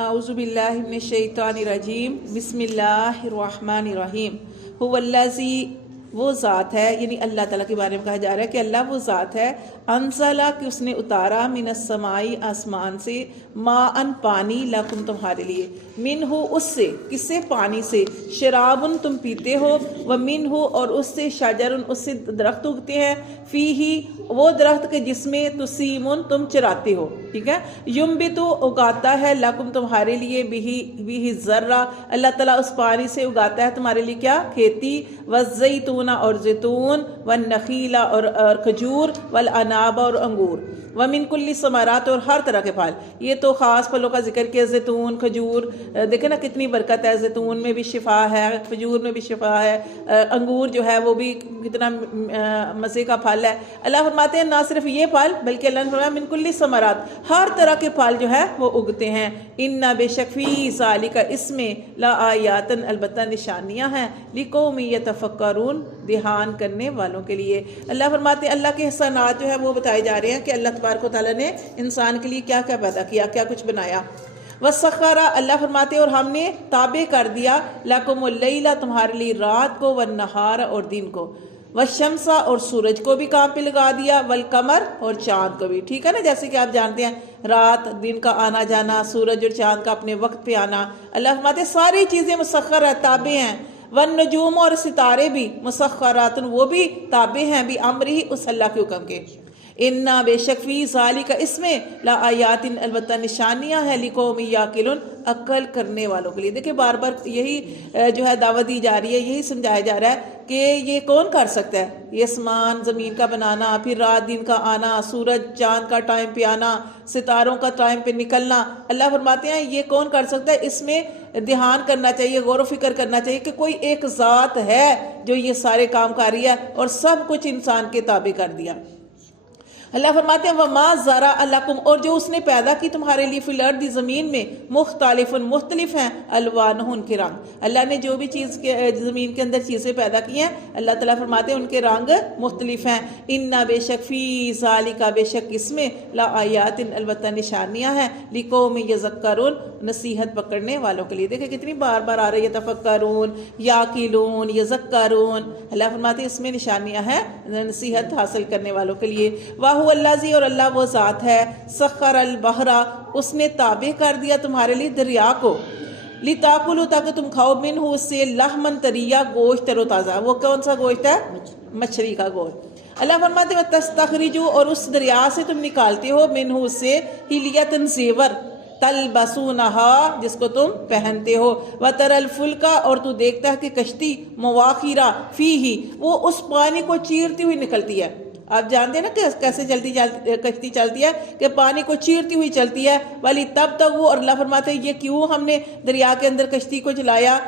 اعوذ باللہ من الشیطان الرجیم بسم اللہ الرحمن الرحیم هو الذی وہ ذات ہے، یعنی اللہ تعالیٰ کے بارے میں کہا جا رہا ہے کہ اللہ وہ ذات ہے، انزلہ کہ اس نے اتارا من السمائی آسمان سے، ماءً پانی، لکم تمہارے لیے، منہ اس سے، کس سے؟ پانی سے، شرابن تم پیتے ہو، ومنہ اور اس سے، شجرن اس سے درخت اگتے ہیں، فیہ وہ درخت کے جس میں تسیمن تم چراتے ہو، ٹھیک ہے، ینبتو اگاتا ہے، لکم تمہارے لیے، بھی ذرہ اللہ تعالیٰ اس پانی سے اگاتا ہے تمہارے لیے کیا؟ کھیتی، والزیتون اور زیتون، والنخیل اور کھجور، والعناب اور انگور، ومن کل ثمرات اور ہر طرح کے پھل۔ یہ تو خاص پھلوں کا ذکر کیا، زیتون، کھجور، دیکھیں نا کتنی برکت ہے، زیتون میں بھی شفا ہے، کھجور میں بھی شفا ہے، انگور جو ہے وہ بھی کتنا مزے کا پھل ہے۔ اللہ فرماتے ہیں نہ صرف یہ پھل بلکہ اللہ نے فرمایا من کل ثمرات، ہر طرح کے پھل جو ہے وہ اگتے ہیں۔ ان بے شک فی ذالک اس میں لآیات البتہ نشانیاں ہیں، لقوم یتفکرون دھیان کرنے والوں کے لیے۔ اللہ فرماتے ہیں اللہ کے احسانات جو ہے وہ بتائے جا رہے ہیں کہ اللہ تبارک و تعالیٰ نے انسان کے لیے کیا کیا پیدا کیا، کیا کچھ بنایا۔ وسخر اللہ فرماتے اور ہم نے تابع کر دیا، لکم اللیل تمہارے لیے رات کو، والنہار اور دن کو، والشمس اور سورج کو بھی کام پہ لگا دیا، والقمر اور چاند کو بھی، ٹھیک ہے نا، جیسے کہ آپ جانتے ہیں رات دن کا آنا جانا، سورج اور چاند کا اپنے وقت پہ آنا۔ اللہ فرماتے ساری چیزیں مسخر ہے، تابع ہیں، والنجوم اور ستارے بھی، مسخرات وہ بھی تابع ہیں، بھی امرہ اس اللہ کے حکم کے۔ انا بے شک فی ذالک اس میں لآیات البتہ نشانیاں ہیں، لقوم یعقلون عقل کرنے والوں کے لیے۔ دیکھیں بار بار یہی جو ہے دعوت دی جا رہی ہے، یہی سمجھایا جا رہا ہے کہ یہ کون کر سکتا ہے، یہ آسمان زمین کا بنانا، پھر رات دن کا آنا، سورج چاند کا ٹائم پہ آنا، ستاروں کا ٹائم پہ نکلنا۔ اللہ فرماتے ہیں یہ کون کر سکتا ہے، اس میں دھیان کرنا چاہیے، غور و فکر کرنا چاہیے کہ کوئی ایک ذات ہے جو یہ سارے کام کر رہی ہے اور سب کچھ انسان کے تابع کر دیا۔ اللہ فرماتے ہیں وَمَا زَرَعَ لَكُمْ اور جو اس نے پیدا کی تمہارے لیے، فی الارض زمین میں، مختلف مختلف ہیں، الوانہ ان کے رنگ۔ اللہ نے جو بھی چیز زمین کے اندر چیزیں پیدا کی ہیں، اللہ تعالیٰ فرماتے ہیں ان کے رنگ مختلف ہیں۔ اِنَّا بے شک فی ذَلِكَ بے شک اس میں لآیات البتہ نشانیاں ہیں، لقوم یذکرون نصیحت پکڑنے والوں کے لیے۔ دیکھیں کتنی بار بار آ رہی ہے، یتفکرون، یعقلون، یذکرون۔ اللہ فرماتے ہیں اس میں نشانیاں ہیں نصیحت حاصل کرنے والوں کے لیے۔ واہ الذی اور اللہ وہ ذات ہے، سخر البحر اس نے تابع کر دیا تمہارے لیے دریا کو، لتاکلوا تاکہ تم کھاؤ، منہ اس سے، لحمن طریا گوشت تر و تازہ۔ وہ کون سا گوشت ہے؟ مچھلی کا گوشت۔ اللہ فرماتے ہیں تستخرجوا اور اس دریا سے تم نکالتے ہو، منہ اس سے، حلیۃ زیور، تلبسونہا جس کو تم پہنتے ہو، وتری الفلک اور تو دیکھتا ہے کہ کشتی، مواخر فیہ وہ اس پانی کو چیرتی ہوئی نکلتی ہے۔ آپ جانتے ہیں نا کہ کیسے کشتی چلتی ہے، کہ پانی کو چیرتی ہوئی چلتی ہے۔ والی تب تک وہ، اور اللہ فرماتے ہیں یہ کیوں ہم نے دریا کے اندر کشتی کو چلایا،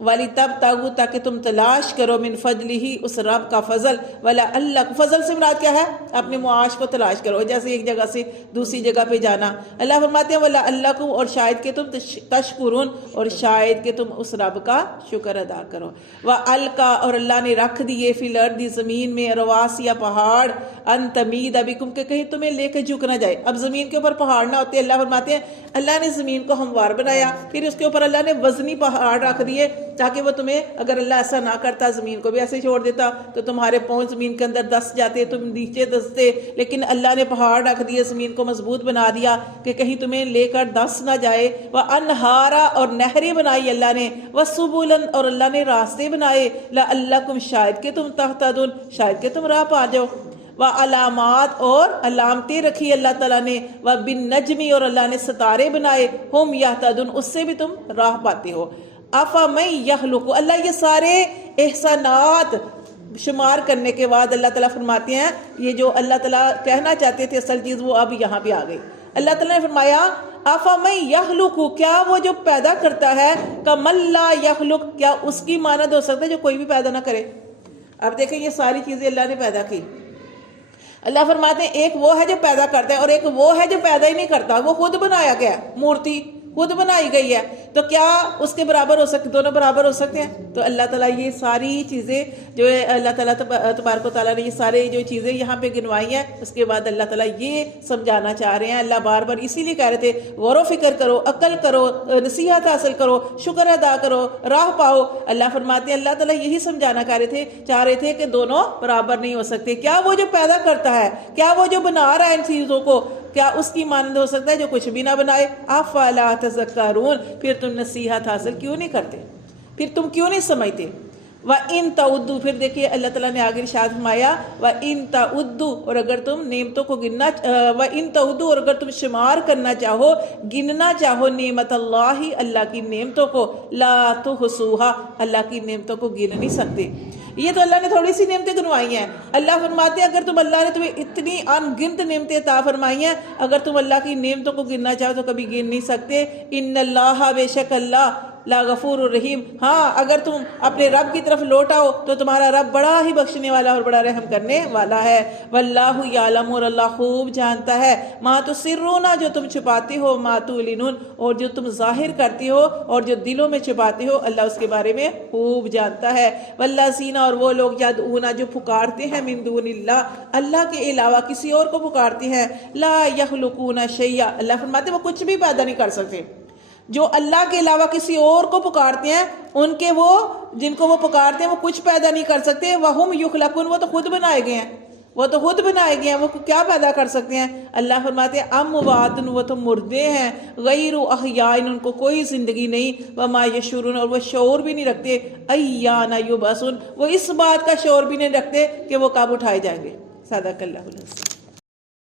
والی تب تک تاکہ تم تلاش کرو، من فضلہ اس رب کا فضل، ولا اللہ فضل سے مراد کیا ہے، اپنے معاش کو تلاش کرو، جیسے ایک جگہ سے دوسری جگہ پہ جانا۔ اللہ فرماتے ہیں ولا اللہ اور شاید کہ تم تشکرون اور شاید کہ تم اس رب کا شکر ادا کرو۔ وَأَلْقَى اور اللہ نے رکھ دیے، فی الارض زمین میں، رواسیا پہاڑ، ان تمید بکم کہ کہیں تمہیں لے کے جھک نہ جائے۔ اب زمین کے اوپر پہاڑ نہ ہوتے، اللہ فرماتے ہیں اللہ نے زمین کو ہموار بنایا، پھر اس کے اوپر اللہ نے وزنی پہاڑ رکھ دیے تاکہ وہ تمہیں، اگر اللہ ایسا نہ کرتا زمین کو بھی ایسے چھوڑ دیتا تو تمہارے پاؤں زمین کے اندر دس جاتے، تم نیچے دستے، لیکن اللہ نے پہاڑ رکھ دیے، زمین کو مضبوط بنا دیا کہ کہیں تمہیں لے کر دس نہ جائے۔ وَأَنْهَارًا اور نہریں بنائی اللہ نے، وَسُبُلًا اور اللہ نے راستے بنائے، لَعَلَّكُمْ شاید کہ تم تہتدون شاید کہ تم راہ پا جاؤ۔ وعلامات اور علامتیں رکھی اللہ تعالیٰ نے، وبالنجم اور اللہ نے ستارے بنائے، ہم یہتدون اس سے بھی تم راہ پاتے ہو۔ افمن یخلق اللہ یہ سارے احسانات شمار کرنے کے بعد اللہ تعالیٰ فرماتے ہیں یہ جو اللہ تعالیٰ کہنا چاہتے تھے اصل چیز وہ اب یہاں پہ آ گئی۔ اللہ تعالیٰ نے فرمایا افمن یخلق کیا وہ جو پیدا کرتا ہے، کمن لا یخلق کیا اس کی مانند ہو سکتا ہے جو کوئی بھی پیدا نہ کرے۔ اب دیکھیں یہ ساری چیزیں اللہ نے پیدا کی۔ اللہ فرماتے ہیں ایک وہ ہے جو پیدا کرتا ہے اور ایک وہ ہے جو پیدا ہی نہیں کرتا، وہ خود بنایا گیا ہے، مورتی خود بنائی گئی ہے، تو کیا اس کے برابر ہو سکتے، دونوں برابر ہو سکتے ہیں؟ تو اللہ تعالیٰ یہ ساری چیزیں جو ہے اللہ تعالیٰ تبارک و تعالیٰ نے یہ سارے جو چیزیں یہاں پہ گنوائی ہیں، اس کے بعد اللہ تعالیٰ یہ سمجھانا چاہ رہے ہیں۔ اللہ بار بار اسی لیے کہہ رہے تھے غور و فکر کرو، عقل کرو، نصیحت حاصل کرو، شکر ادا کرو، راہ پاؤ۔ اللہ فرماتے ہیں اللہ تعالیٰ یہی سمجھانا چاہ رہے تھے کہ دونوں برابر نہیں ہو سکتے۔ کیا وہ جو پیدا کرتا ہے، کیا وہ جو بنا رہا ہے ان چیزوں کو، کیا اس کی مانند ہو سکتا ہے جو کچھ بھی نہ بنائے؟ افلا تذکرون، پھر تم نصیحت حاصل کیوں نہیں کرتے، پھر تم کیوں نہیں سمجھتے؟ وَإِن تَعُدُّوا، پھر دیکھیے اللہ تعالیٰ نے آگے ارشاد فرمایا وَإِن تَعُدُّوا، اور اگر تم نعمتوں کو گننا، وَإِن تَعُدُّوا، اور اگر تم شمار کرنا چاہو، گننا چاہو نعمت اللہ، اللہ کی نعمتوں کو، لا تحصوها، اللہ کی نعمتوں کو گن نہیں سکتے۔ یہ تو اللہ نے تھوڑی سی نعمتیں گنوائی ہیں۔ اللہ فرماتے ہیں اگر تم، اللہ نے تمہیں اتنی ان گنت نعمتیں عطا فرمائی ہیں، اگر تم اللہ کی نعمتوں کو گننا چاہو تو کبھی گن نہیں سکتے۔ ان اللہ، بے شک اللہ، لا غفور الرحیم، ہاں اگر تم اپنے رب کی طرف لوٹ آؤ تو تمہارا رب بڑا ہی بخشنے والا اور بڑا رحم کرنے والا ہے۔ واللہ یعلم، اور اللہ خوب جانتا ہے، ما تسرون، جو تم چھپاتے ہو، ما تعلنون، اور جو تم ظاہر کرتے ہو اور جو دلوں میں چھپاتے ہو، اللہ اس کے بارے میں خوب جانتا ہے۔ والذین، اور وہ لوگ، یدعون، جو پکارتے ہیں، من دون اللہ، اللہ کے علاوہ کسی اور کو پکارتے ہیں، لا یخلقون شیئا، اللہ فرماتے ہیں وہ کچھ بھی پیدا نہیں کر سکتے۔ جو اللہ کے علاوہ کسی اور کو پکارتے ہیں، ان کے وہ جن کو وہ پکارتے ہیں وہ کچھ پیدا نہیں کر سکتے۔ وَهُمْ يُخْلَقُونَ، وہ تو خود بنائے گئے ہیں، وہ تو خود بنائے گئے ہیں، وہ کیا پیدا کر سکتے ہیں؟ اللہ فرماتے ہیں اموات، وہ تو مردے ہیں، غیر احیاء، ان کو کوئی زندگی نہیں، وما یشعرون، اور وہ شعور بھی نہیں رکھتے، ایان یبعثون، وہ اس بات کا شعور بھی نہیں رکھتے کہ وہ کب اٹھائے جائیں گے۔ صدق اللہ العظیم۔